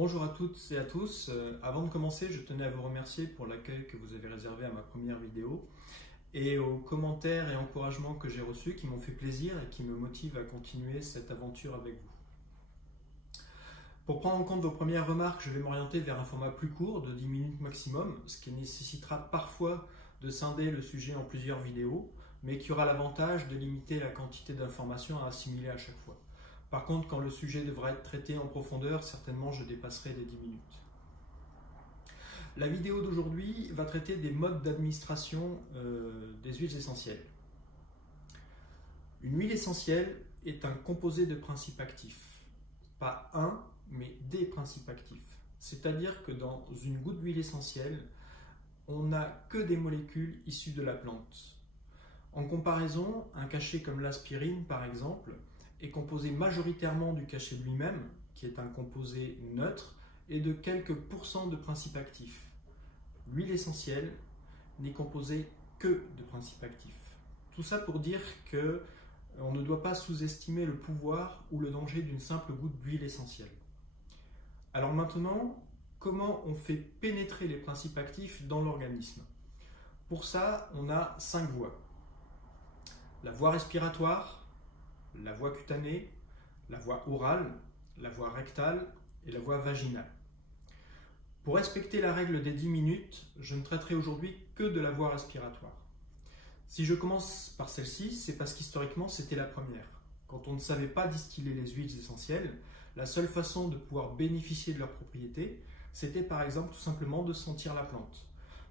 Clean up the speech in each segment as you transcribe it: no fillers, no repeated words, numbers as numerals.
Bonjour à toutes et à tous. Avant de commencer, je tenais à vous remercier pour l'accueil que vous avez réservé à ma première vidéo et aux commentaires et encouragements que j'ai reçus qui m'ont fait plaisir et qui me motivent à continuer cette aventure avec vous. Pour prendre en compte vos premières remarques, je vais m'orienter vers un format plus court de 10 minutes maximum, ce qui nécessitera parfois de scinder le sujet en plusieurs vidéos, mais qui aura l'avantage de limiter la quantité d'informations à assimiler à chaque fois. Par contre, quand le sujet devra être traité en profondeur, certainement je dépasserai les 10 minutes. La vidéo d'aujourd'hui va traiter des modes d'administration des huiles essentielles. Une huile essentielle est un composé de principes actifs. Pas un, mais des principes actifs. C'est-à-dire que dans une goutte d'huile essentielle, on n'a que des molécules issues de la plante. En comparaison, un cachet comme l'aspirine, par exemple, est composé majoritairement du cachet lui-même, qui est un composé neutre, et de quelques pourcents de principes actifs. L'huile essentielle n'est composée que de principes actifs. Tout ça pour dire qu'on ne doit pas sous-estimer le pouvoir ou le danger d'une simple goutte d'huile essentielle. Alors maintenant, comment on fait pénétrer les principes actifs dans l'organisme? Pour ça, on a 5 voies. La voie respiratoire, la voie cutanée, la voie orale, la voie rectale et la voie vaginale. Pour respecter la règle des 10 minutes, je ne traiterai aujourd'hui que de la voie respiratoire. Si je commence par celle-ci, c'est parce qu'historiquement c'était la première. Quand on ne savait pas distiller les huiles essentielles, la seule façon de pouvoir bénéficier de leurs propriétés, c'était par exemple tout simplement de sentir la plante.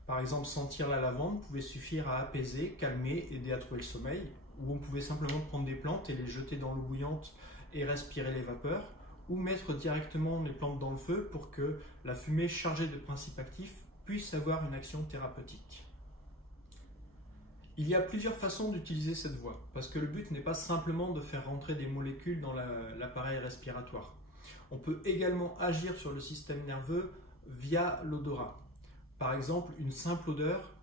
Par exemple, sentir la lavande pouvait suffire à apaiser, calmer, aider à trouver le sommeil, ou on pouvait simplement prendre des plantes et les jeter dans l'eau bouillante et respirer les vapeurs, ou mettre directement les plantes dans le feu pour que la fumée chargée de principes actifs puisse avoir une action thérapeutique. Il y a plusieurs façons d'utiliser cette voie, parce que le but n'est pas simplement de faire rentrer des molécules dans l'appareil respiratoire. On peut également agir sur le système nerveux via l'odorat. Par exemple, une simple odeur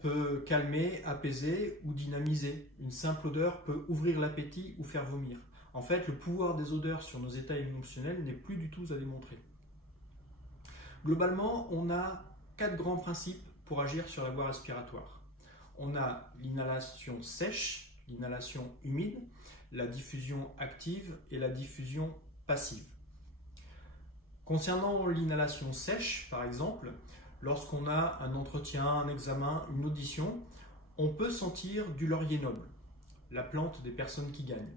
peut calmer, apaiser ou dynamiser. Une simple odeur peut ouvrir l'appétit ou faire vomir. En fait, le pouvoir des odeurs sur nos états émotionnels n'est plus du tout à démontrer. Globalement, on a 4 grands principes pour agir sur la voie respiratoire. On a l'inhalation sèche, l'inhalation humide, la diffusion active et la diffusion passive. Concernant l'inhalation sèche, par exemple, lorsqu'on a un entretien, un examen, une audition, on peut sentir du laurier noble, la plante des personnes qui gagnent.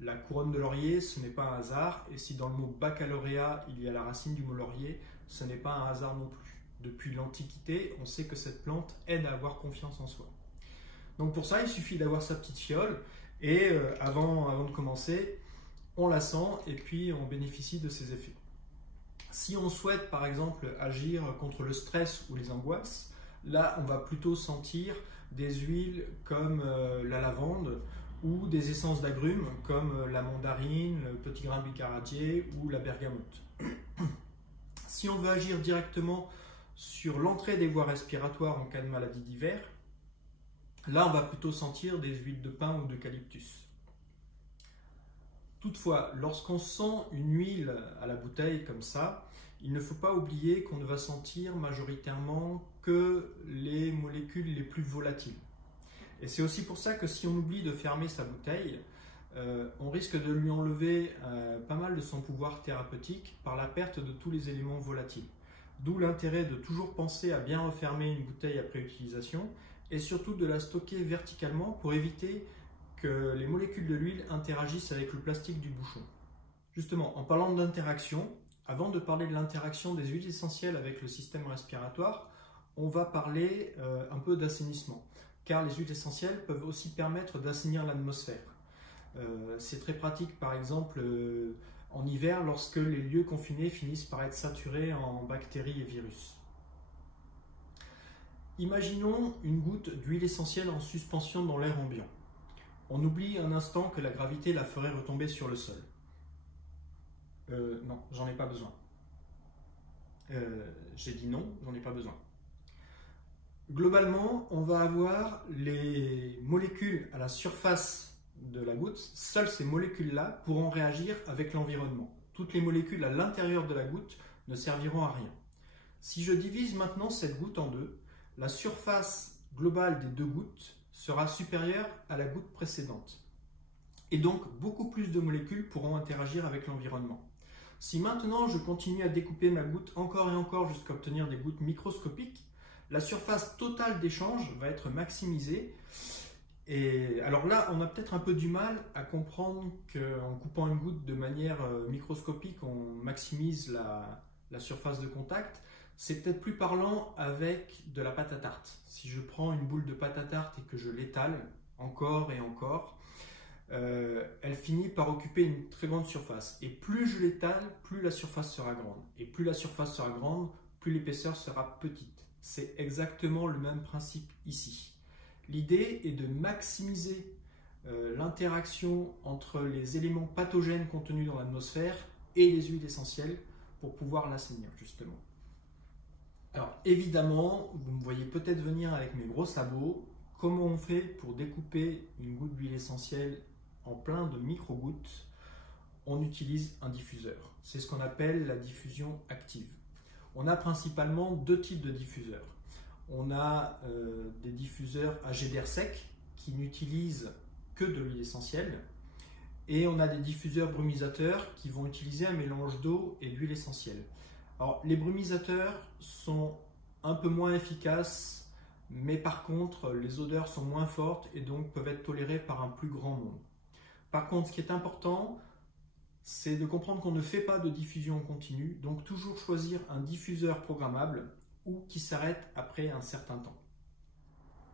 La couronne de laurier, ce n'est pas un hasard, et si dans le mot baccalauréat, il y a la racine du mot laurier, ce n'est pas un hasard non plus. Depuis l'Antiquité, on sait que cette plante aide à avoir confiance en soi. Donc pour ça, il suffit d'avoir sa petite fiole, et avant de commencer, on la sent, et puis on bénéficie de ses effets. Si on souhaite par exemple agir contre le stress ou les angoisses, là on va plutôt sentir des huiles comme la lavande ou des essences d'agrumes comme la mandarine, le petit grain de bicaradier ou la bergamote. Si on veut agir directement sur l'entrée des voies respiratoires en cas de maladies divers, là on va plutôt sentir des huiles de pin ou d'eucalyptus. Toutefois, lorsqu'on sent une huile à la bouteille comme ça, il ne faut pas oublier qu'on ne va sentir majoritairement que les molécules les plus volatiles. Et c'est aussi pour ça que si on oublie de fermer sa bouteille, on risque de lui enlever pas mal de son pouvoir thérapeutique par la perte de tous les éléments volatiles. D'où l'intérêt de toujours penser à bien refermer une bouteille après utilisation et surtout de la stocker verticalement pour éviter que les molécules de l'huile interagissent avec le plastique du bouchon. Justement, en parlant d'interaction, avant de parler de l'interaction des huiles essentielles avec le système respiratoire, on va parler un peu d'assainissement, car les huiles essentielles peuvent aussi permettre d'assainir l'atmosphère. C'est très pratique par exemple en hiver lorsque les lieux confinés finissent par être saturés en bactéries et virus. Imaginons une goutte d'huile essentielle en suspension dans l'air ambiant. On oublie un instant que la gravité la ferait retomber sur le sol. Non, j'en ai pas besoin. J'ai dit non, j'en ai pas besoin. Globalement, on va avoir les molécules à la surface de la goutte. Seules ces molécules-là pourront réagir avec l'environnement. Toutes les molécules à l'intérieur de la goutte ne serviront à rien. Si je divise maintenant cette goutte en deux, la surface globale des deux gouttes sera supérieure à la goutte précédente. Et donc, beaucoup plus de molécules pourront interagir avec l'environnement. Si maintenant je continue à découper ma goutte encore et encore jusqu'à obtenir des gouttes microscopiques, la surface totale d'échange va être maximisée. Et alors là, on a peut-être un peu du mal à comprendre qu'en coupant une goutte de manière microscopique, on maximise la surface de contact. C'est peut-être plus parlant avec de la pâte à tarte. Si je prends une boule de pâte à tarte et que je l'étale encore et encore, elle finit par occuper une très grande surface. Et plus je l'étale, plus la surface sera grande. Et plus la surface sera grande, plus l'épaisseur sera petite. C'est exactement le même principe ici. L'idée est de maximiser l'interaction entre les éléments pathogènes contenus dans l'atmosphère et les huiles essentielles pour pouvoir l'assainir justement. Alors évidemment, vous me voyez peut-être venir avec mes gros sabots. Comment on fait pour découper une goutte d'huile essentielle en plein de micro-gouttes? On utilise un diffuseur. C'est ce qu'on appelle la diffusion active. On a principalement deux types de diffuseurs. On a des diffuseurs à jet d'air sec qui n'utilisent que de l'huile essentielle et on a des diffuseurs brumisateurs qui vont utiliser un mélange d'eau et d'huile essentielle. Alors les brumisateurs sont un peu moins efficaces, mais par contre les odeurs sont moins fortes et donc peuvent être tolérées par un plus grand nombre. Par contre, ce qui est important, c'est de comprendre qu'on ne fait pas de diffusion continue, donc toujours choisir un diffuseur programmable ou qui s'arrête après un certain temps.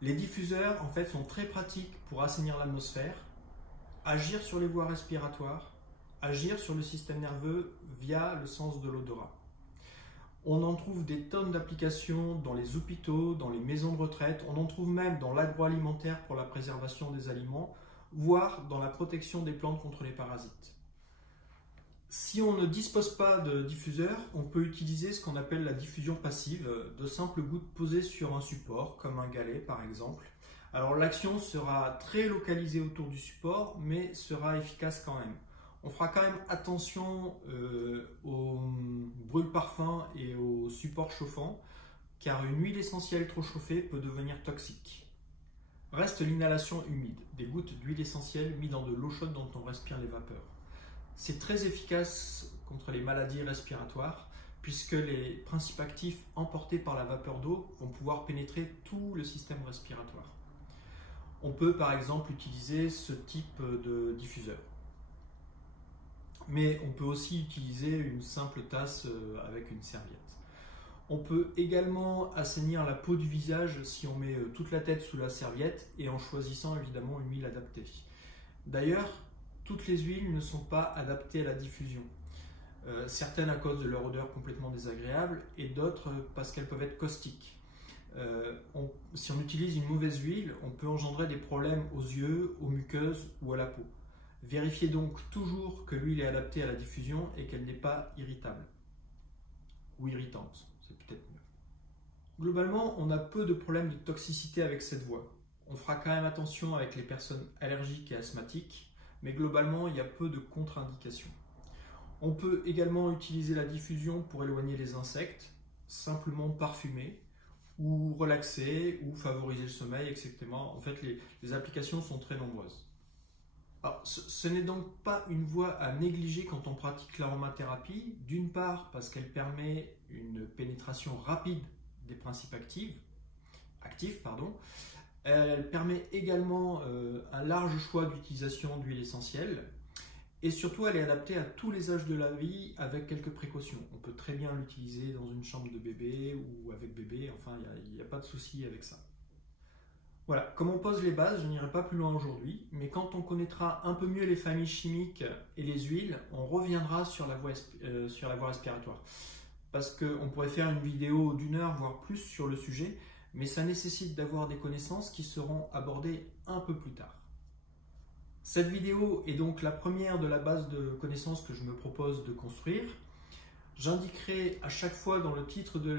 Les diffuseurs en fait sont très pratiques pour assainir l'atmosphère, agir sur les voies respiratoires, agir sur le système nerveux via le sens de l'odorat. On en trouve des tonnes d'applications dans les hôpitaux, dans les maisons de retraite, on en trouve même dans l'agroalimentaire pour la préservation des aliments, voire dans la protection des plantes contre les parasites. Si on ne dispose pas de diffuseur, on peut utiliser ce qu'on appelle la diffusion passive, de simples gouttes posées sur un support, comme un galet par exemple. Alors l'action sera très localisée autour du support, mais sera efficace quand même. On fera quand même attention aux brûle-parfums et aux supports chauffants, car une huile essentielle trop chauffée peut devenir toxique. Reste l'inhalation humide, des gouttes d'huile essentielle mises dans de l'eau chaude dont on respire les vapeurs. C'est très efficace contre les maladies respiratoires puisque les principes actifs emportés par la vapeur d'eau vont pouvoir pénétrer tout le système respiratoire. On peut par exemple utiliser ce type de diffuseur. Mais on peut aussi utiliser une simple tasse avec une serviette. On peut également assainir la peau du visage si on met toute la tête sous la serviette et en choisissant évidemment une huile adaptée. D'ailleurs, toutes les huiles ne sont pas adaptées à la diffusion. Certaines à cause de leur odeur complètement désagréable et d'autres parce qu'elles peuvent être caustiques. Si on utilise une mauvaise huile, on peut engendrer des problèmes aux yeux, aux muqueuses ou à la peau. Vérifiez donc toujours que l'huile est adaptée à la diffusion et qu'elle n'est pas irritable ou irritante, c'est peut-être mieux. Globalement, on a peu de problèmes de toxicité avec cette voie. On fera quand même attention avec les personnes allergiques et asthmatiques, mais globalement, il y a peu de contre-indications. On peut également utiliser la diffusion pour éloigner les insectes, simplement parfumer, ou relaxer, ou favoriser le sommeil, etc. En fait, les applications sont très nombreuses. Alors, ce n'est donc pas une voie à négliger quand on pratique l'aromathérapie, d'une part parce qu'elle permet une pénétration rapide des principes actifs. Elle permet également un large choix d'utilisation d'huile essentielle et surtout elle est adaptée à tous les âges de la vie avec quelques précautions. On peut très bien l'utiliser dans une chambre de bébé ou avec bébé, enfin il n'y a pas de souci avec ça. Voilà, comme on pose les bases, je n'irai pas plus loin aujourd'hui, mais quand on connaîtra un peu mieux les familles chimiques et les huiles, on reviendra sur la voie respiratoire. Parce qu'on pourrait faire une vidéo d'1 heure, voire plus sur le sujet, mais ça nécessite d'avoir des connaissances qui seront abordées un peu plus tard. Cette vidéo est donc la première de la base de connaissances que je me propose de construire. J'indiquerai à chaque fois dans le titre de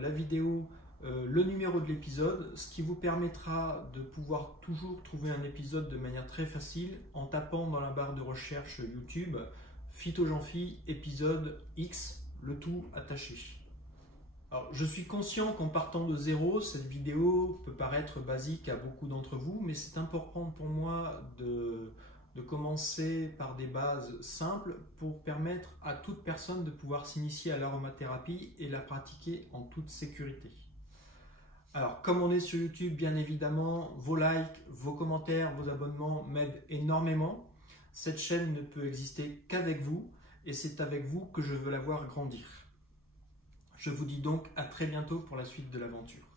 la vidéo le numéro de l'épisode, ce qui vous permettra de pouvoir toujours trouver un épisode de manière très facile en tapant dans la barre de recherche YouTube Phyto-Jean-Phi, épisode X, le tout attaché. Alors, je suis conscient qu'en partant de zéro, cette vidéo peut paraître basique à beaucoup d'entre vous, mais c'est important pour moi de commencer par des bases simples pour permettre à toute personne de pouvoir s'initier à l'aromathérapie et la pratiquer en toute sécurité. Alors, comme on est sur YouTube, bien évidemment, vos likes, vos commentaires, vos abonnements m'aident énormément. Cette chaîne ne peut exister qu'avec vous et c'est avec vous que je veux la voir grandir. Je vous dis donc à très bientôt pour la suite de l'aventure.